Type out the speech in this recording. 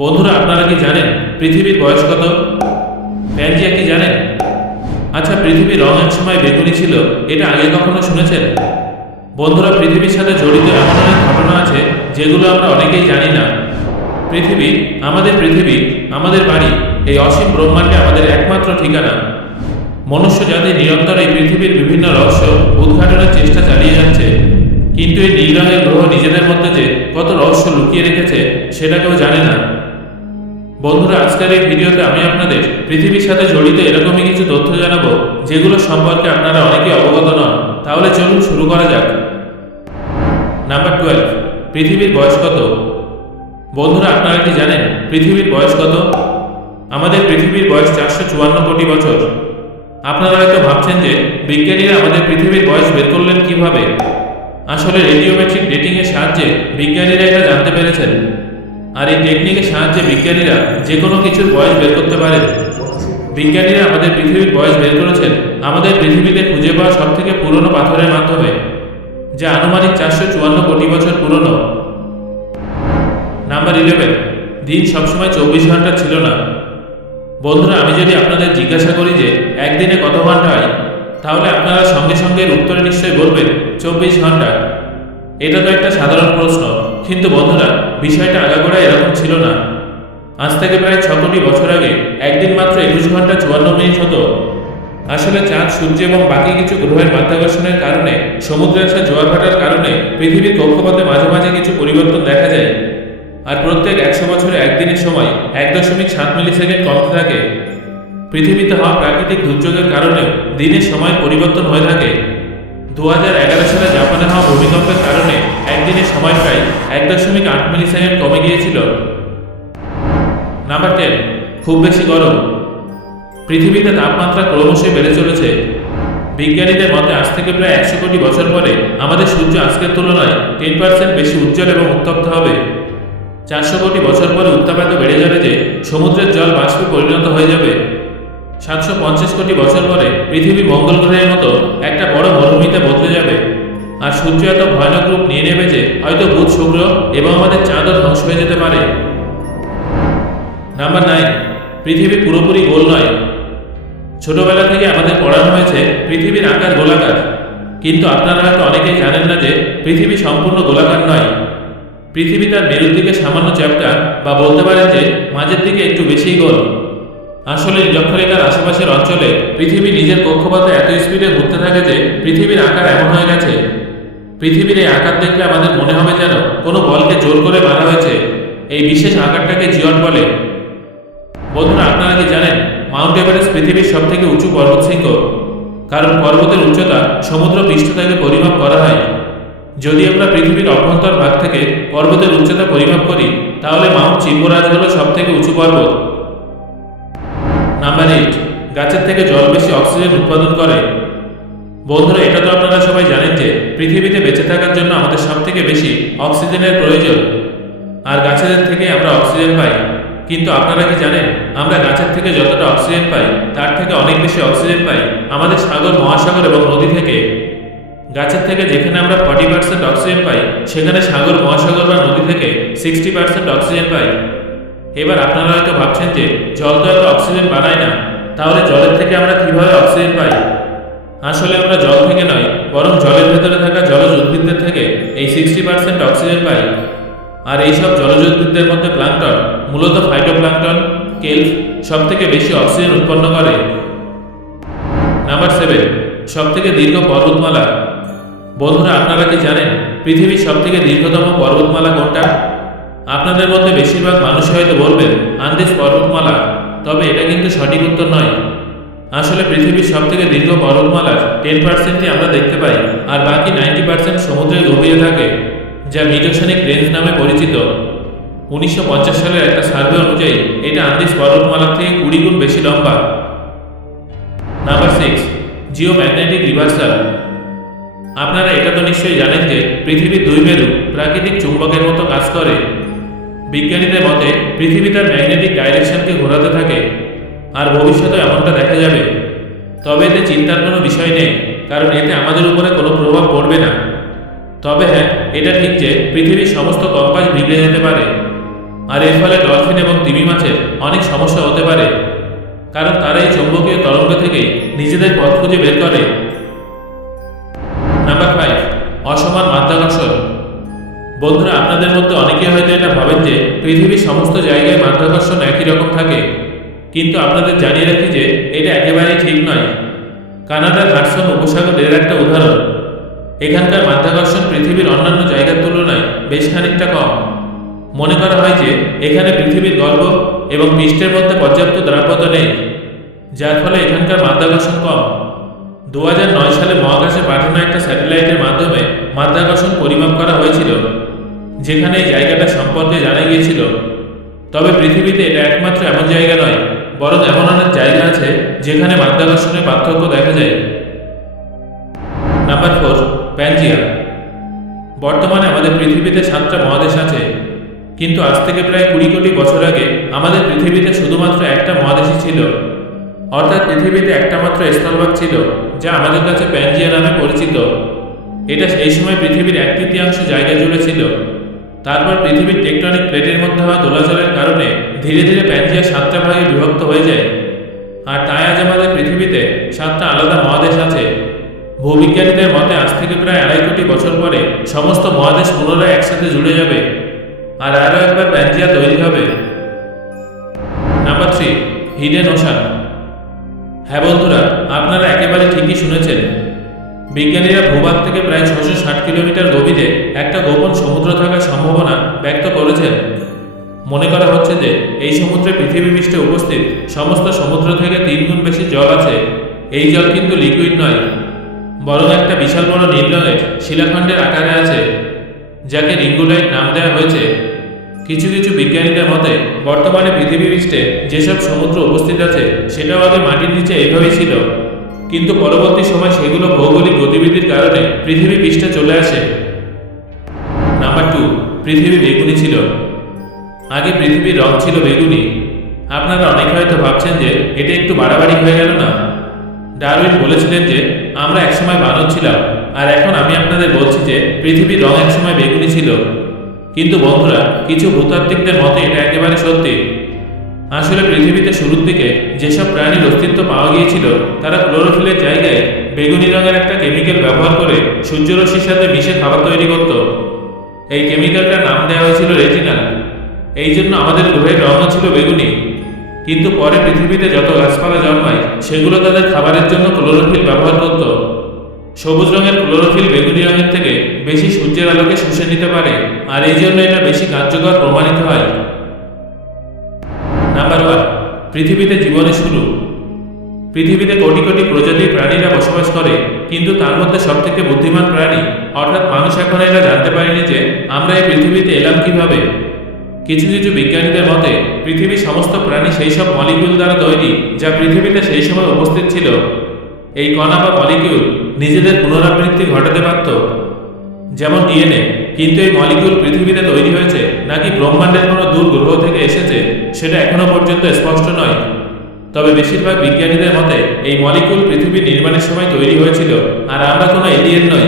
বন্ধুরা, আপনারা কি জানেন পৃথিবীর বয়স কত? প্যানজিয়া কি জানেন? আচ্ছা পৃথিবীর রং এক সময় বেগুনি ছিল, এটা আগে কখনো শুনেছেন? বন্ধুরা, পৃথিবীর সাথে জড়িত এমন অনেক ঘটনা আছে যেগুলো আমরা অনেকেই জানি না। পৃথিবী, আমাদের পৃথিবী, আমাদের বাড়ি, এই অসীম ব্রহ্মাণ্ডে আমাদের একমাত্র ঠিকানা। মনুষ্য জাতি নিরন্তর এই পৃথিবীর বিভিন্ন রহস্য উদ্ঘাটনের চেষ্টা চালিয়ে যাচ্ছে। কিন্তু এই নীল গ্রহ নিজেদের মধ্যে যে কত রহস্য লুকিয়ে রেখেছে, সেটা কেউ জানে না। বন্ধুরা, আজকের এই ভিডিওতে আমি আপনাদের পৃথিবীর সাথে জড়িত এরকমই কিছু তথ্য জানাব, যেগুলো সম্পর্কে আপনারা অনেকেই অবগত নন। তাহলে চলুন শুরু করা যাক। নাম্বার টুয়েলভ পৃথিবীর বয়স কত? বন্ধুরা, আপনারা কি জানেন পৃথিবীর বয়স কত? আমাদের পৃথিবীর বয়স চারশো চুয়ান্ন কোটি বছর। আপনারা হয়তো ভাবছেন যে বিজ্ঞানীরা আমাদের পৃথিবীর বয়স বের করলেন কীভাবে? আসলে রেডিওমেট্রিক ডেটিং এর সাহায্যে বিজ্ঞানীরা এটা জানতে পেরেছেন। আর এই টেকনিকের সাহায্যে বিজ্ঞানীরা যে কোনো কিছুর বয়স বের করতে পারেন। বিজ্ঞানীরা আমাদের পৃথিবীর বয়স বের করেছেন। আমাদের পৃথিবীতে খুঁজে পাওয়া সব থেকে পুরনো পাথরের মাধ্যমে, যা আনুমানিক চারশো চুয়ান্ন কোটি বছর পুরনো। নাম্বার ইলেভেন দিন সবসময় চব্বিশ ঘণ্টা ছিল না। বন্ধুরা, আমি যদি আপনাদের জিজ্ঞাসা করি যে একদিনে কত ঘণ্টা হয়, তাহলে আপনারা সঙ্গে সঙ্গে উত্তরে নিশ্চয়ই বলবেন, চব্বিশ ঘণ্টা। এটা তো একটা সাধারণ প্রশ্ন। কিন্তু বন্ধুরা, বিষয়টা আগাগোড়া এরকম ছিল না। আজ থেকে প্রায় ছ কোটি বছর আগে, একদিন মাত্র একুশ ঘণ্টা চুয়ান্ন মিনিট হতো। আসলে চাঁদ, সূর্য এবং বাকি কিছু গ্রহের মাধ্যাকর্ষণের কারণে, সমুদ্রের আসা জোয়ার ভাটার কারণে পৃথিবীর কক্ষপথে মাঝে মাঝে কিছু পরিবর্তন দেখা যায়। আর প্রত্যেক একশো বছরে একদিনের সময় এক দশমিক সাত মিলি সেকেন্ড কমতে থাকে। পৃথিবীতে হওয়া প্রাকৃতিক দুর্যোগের কারণে দিনের সময় পরিবর্তন হয়ে থাকে। দু হাজার এগারো সালে জাপানে হওয়া ভূমিকম্পের কারণে একদিনের সময় প্রায় এক দশমিক আট মিলি সেকেন্ড কমে গিয়েছিল। নাম্বার টেন, খুব বেশি গরম। পৃথিবীতে তাপমাত্রা ক্রমশই বেড়ে চলেছে। বিজ্ঞানীদের মতে আজ থেকে প্রায় একশো কোটি বছর পরে আমাদের সূর্য আজকের তুলনায় টেন পার্সেন্ট বেশি উজ্জ্বল এবং উত্তপ্ত হবে। চারশো কোটি বছর পরে উত্তাপ এত বেড়ে যাবে যে সমুদ্রের জল বাষ্পে পরিণত হয়ে যাবে। সাতশো পঞ্চাশ কোটি বছর পরে পৃথিবী মঙ্গল গ্রহের মতো একটা বড় বুধ শুক্র এবং আমাদের চাঁদও ধ্বংস হয়ে যেতে পারে। নাম্বার নাইন পৃথিবী পুরোপুরি গোল নয়। ছোটবেলা থেকে আমাদের পড়ানো হয়েছে পৃথিবীর আকার গোলাকার। কিন্তু আপনারা হয়তো অনেকেই জানেন না যে পৃথিবী সম্পূর্ণ গোলাকার নয়। পৃথিবী তার মেরুর দিকে সামান্য চ্যাপ্টা বা বলতে পারেন যে মাঝের দিকে একটু বেশি গোল। আসলে নিরক্ষরেখার আশেপাশের অঞ্চলে পৃথিবী নিজের কক্ষপথে এত স্পিডে ঘুরতে থাকে যে পৃথিবীর আকার এমন হয়ে গেছে। পৃথিবীর এই আকার দেখলে আমাদের মনে হবে জোর করে মারা হয়েছে। এই বিশেষ আকারটাকে জিয়ন বলে। বন্ধুরা, আপনারা কি জানেন, মাউন্ট এভারেস্ট পৃথিবীর সব থেকে উঁচু পর্বতশৃঙ্গ কারণ পর্বতের উচ্চতা সমুদ্র পৃষ্ঠ থেকে পরিমাপ করা হয়। যদি আমরা পৃথিবীর অভ্যন্তর ভাগ থেকে পর্বতের উচ্চতা পরিমাপ করি, তাহলে মাউন্ট চিম্বরাজ হল সব থেকে উঁচু পর্বত। নাম্বার এইট, গাছের থেকে জল বেশি অক্সিজেন উৎপাদন করে। বন্ধুরা, এটা তো আপনারা সবাই জানেন পৃথিবীতে বেঁচে থাকার জন্য আমাদের সব থেকে বেশি অক্সিজেনের প্রয়োজন। আর গাছেদের থেকে আমরা অক্সিজেন পাই। কিন্তু আপনারা কি জানেন, আমরা গাছের থেকে যতটা অক্সিজেন পাই, তার থেকে অনেক বেশি অক্সিজেন পাই আমাদের সাগর, মহাসাগর এবং নদী থেকে। গাছের থেকে যেখানে আমরা ফর্টি পার্সেন্ট অক্সিজেন পাই, সেখানে সাগর, মহাসাগর বা নদী থেকে সিক্সটি পার্সেন্ট অক্সিজেন পাই। এবার আপনারা হয়তো ভাবছেন যে, জল তো এত অক্সিজেন বানায় না। তাহলে জলের থেকে আমরা কীভাবে অক্সিজেন পাই? আসলে আমরা জল থেকে নয়, বরং জলের ভেতরে থাকা জলজ উদ্ভিদদের থেকে এই সিক্সটি পার্সেন্ট অক্সিজেন পাই। আর এইসব জলজ উদ্ভিদদের মধ্যে প্লাঙ্কটন মূলত ফাইটোপ্লাঙ্কটন কেলফ সব থেকে বেশি অক্সিজেন উৎপন্ন করে। নাম্বার সেভেন সব থেকে দীর্ঘ পর্বতমালা। বন্ধুরা, আপনারা কি জানেন পৃথিবীর সব থেকে দীর্ঘতম পর্বতমালা কোনটা? আপনাদের মধ্যে বেশিরভাগ মানুষ হয়তো বলবেন, আন্দেশ পর্বতমালা। তবে এটা কিন্তু সঠিক উত্তর নয়। আসলে পৃথিবীর সব থেকে দীর্ঘ পর্বতমালার টেন পার্সেন্টই আমরা দেখতে পাই, আর বাকি নাইনটি পার্সেন্ট সমুদ্রে গভীরে থাকে, যা মিডোশনিক রেঞ্জ নামে পরিচিত। উনিশশো পঞ্চাশ সালের একটা সার্ভে অনুযায়ী, এটা আন্দিজ পর্বতমালার থেকে কুড়ি গুণ বেশি লম্বা। Number six geomagnetic reversal আপনারা এটা তো নিশ্চয়ই জানেন যে, পৃথিবীর দুই মেরু প্রাকৃতিক চুম্বকের মতো কাজ করে। বিজ্ঞানীদের মতে, পৃথিবী তার ম্যাগনেটিক ডাইরেকশনকে ঘোরাতে থাকে। আর ভবিষ্যতে এমনটা দেখা যাবে। তবে এতে চিন্তার কোনো বিষয় নেই, কারণ এতে আমাদের উপরে কোনো প্রভাব পড়বে না। তবে হ্যাঁ এটা ঠিক যে পৃথিবীর সমস্ত কম্পাস বিগড়ে যেতে পারে। আর এর ফলে ডলফিন এবং তিমি মাছের অনেক সমস্যা হতে পারে। কারণ তারা এই চৌম্বকীয় তরঙ্গ থেকেই নিজেদের পথ খুঁজে বের করে। নাম্বার ফাইভ অসমান মাধ্যাকর্ষণ। বন্ধুরা, আপনাদের মধ্যে অনেকে হয়তো এটা ভাবেন যে পৃথিবীর সমস্ত জায়গায় মাধ্যাকর্ষণ একই রকম থাকে। কিন্তু আপনাদের জানিয়ে রাখি যে এটা একেবারেই ঠিক নয়। কানাডার হাডসন উপসাগর এর একটা উদাহরণ। এখানকার মাধ্যাকর্ষণ পৃথিবীর অন্যান্য জায়গার তুলনায় বেশ খানিকটা কম। মনে করা হয় যে এখানে পৃথিবীর গর্ভ এবং পৃষ্ঠের মধ্যে পর্যাপ্ত দ্রাব্যতা নেই, যার ফলে এখানকার মাধ্যাকর্ষণ কম। দু সালে মহাকাশে পাঠানো একটা স্যাটেলাইটের মাধ্যমে মাধ্যাকর্ষণ পরিমাপ করা হয়েছিল, যেখানে এই জায়গাটা সম্পর্কে জানা গিয়েছিল। তবে পৃথিবীতে এটা একমাত্র এমন জায়গা নয় বরং এমন অনেক জায়গা আছে যেখানে মাধ্যাকর্ষণের পার্থক্য দেখা যায়। নাম্বার ফোর প্যানজিয়া বর্তমানে আমাদের পৃথিবীতে সাতটা মহাদেশ আছে, কিন্তু আজ থেকে প্রায় কুড়ি কোটি বছর আগে আমাদের পৃথিবীতে শুধুমাত্র একটা মহাদেশই ছিল। অর্থাৎ পৃথিবীতে একটা মাত্র স্থলভাগ ছিল, যা আমাদের কাছে প্যানজিয়া নামে পরিচিত। এটা সেই সময় পৃথিবীর এক তৃতীয়াংশ জায়গা জুড়ে ছিল। তারপর পৃথিবীর টেকটনিক প্লেটের মধ্যে হওয়া দোলাচলের কারণে ধীরে ধীরে প্যানজিয়া সাতটা ভাগে জুড়ে যাবে। আর আরও একবার প্যানজিয়া তৈরি হবে। Number three, hidden ocean. হ্যাঁ বন্ধুরা, আপনারা একেবারে ঠিকই শুনেছেন। বিজ্ঞানীরা ভূভাগ থেকে প্রায় ছশো ষাট কিলোমিটার গভীরে একটা গোপন সমুদ্র থাকার সম্ভাবনা ব্যক্ত করেছেন। মনে করা হচ্ছে যে, এই সমুদ্রে পৃথিবী পৃষ্ঠে উপস্থিত সমস্ত সমুদ্র থেকে তিন গুণ বেশি জল আছে। এই জল কিন্তু লিকুইড নয়। বরং একটা বিশাল বড় নীল শিলাখণ্ডের আকারে আছে। যাকে রিঙ্গুলাইট নাম দেওয়া হয়েছে। কিছু কিছু বিজ্ঞানীদের মতে, বর্তমানে পৃথিবী পৃষ্ঠে যেসব সমুদ্র উপস্থিত আছে, সেটাও আগে মাটির নিচে এইভাবেই ছিল। কিন্তু পরবর্তী সময় সেগুলো ভৌগোলিক গতিবিধির কারণে পৃথিবী পৃষ্ঠে চলে আসে। নাম্বার টু, পৃথিবী বেগুনি ছিল। আগে পৃথিবীর রং ছিল বেগুনি। আপনারা অনেকে হয়তো ভাবছেন যে, এটা একটু বাড়াবাড়ি হয়ে গেল না? ডারউইন বলেছিলেন যে, আমরা একসময় বানর ছিলাম। আর এখন আমি আপনাদের বলছি যে, পৃথিবীর রং এক সময় বেগুনি ছিল। কিন্তু বন্ধুরা, কিছু ভূতাত্ত্বিকদের মতে এটা একেবারে সত্যি। আসলে পৃথিবীতে শুরুর দিকে যেসব প্রাণীর অস্তিত্ব পাওয়া গিয়েছিল, তারা ক্লোরোফিলের জায়গায় বেগুনি রঙের একটা কেমিক্যাল ব্যবহার করে সূর্যরশ্মির সাথে মিশে খাবার তৈরি করত। এই কেমিক্যালটার নাম দেওয়া হয়েছিল রেটিনাল এই জন্য আমাদের গ্রহের রঙও ছিল বেগুনি। কিন্তু পরে পৃথিবীতে যত গাছপালা জন্মায়, সেগুলো তাদের খাবারের জন্য ক্লোরোফিল ব্যবহার করত। সবুজ রঙের ক্লোরোফিল বেগুনি রঙের থেকে বেশি সূর্যের আলোকে শুষে নিতে পারে, আর এই জন্য এটা বেশি কার্যকর প্রমাণিত হয়। নাম্বার ওয়ান পৃথিবীতে জীবনের শুরু। পৃথিবীতে কোটি কোটি প্রজাতির প্রাণীরা বসবাস করে, কিন্তু তার মধ্যে সবথেকে বুদ্ধিমান প্রাণী, অর্থাৎ মানুষ এখন এটা জানতে পারেনি যে আমরা এই পৃথিবীতে এলাম কীভাবে। কিছু কিছু বিজ্ঞানীদের মতে, পৃথিবীর সমস্ত প্রাণী সেই সব মলিকিউল দ্বারা তৈরি, যা পৃথিবীতে সেই সময় উপস্থিত ছিল। এই কণা বা মলিকিউল নিজেদের পুনরাবৃত্তি ঘটাতে পারত। যেমন ডিএনএ, কিন্তু এই মলিকিউল পৃথিবীতে তৈরি হয়েছে নাকি ব্রহ্মাণ্ডের কোনো দূর গ্রহ থেকে এসেছে, সেটা এখনও পর্যন্ত স্পষ্ট নয়। তবে বেশিরভাগ বিজ্ঞানীদের মতে, এই মলিকিউল পৃথিবী নির্মাণের সময় তৈরি হয়েছিল, আর আমরা কোনো এলিয়েন নই।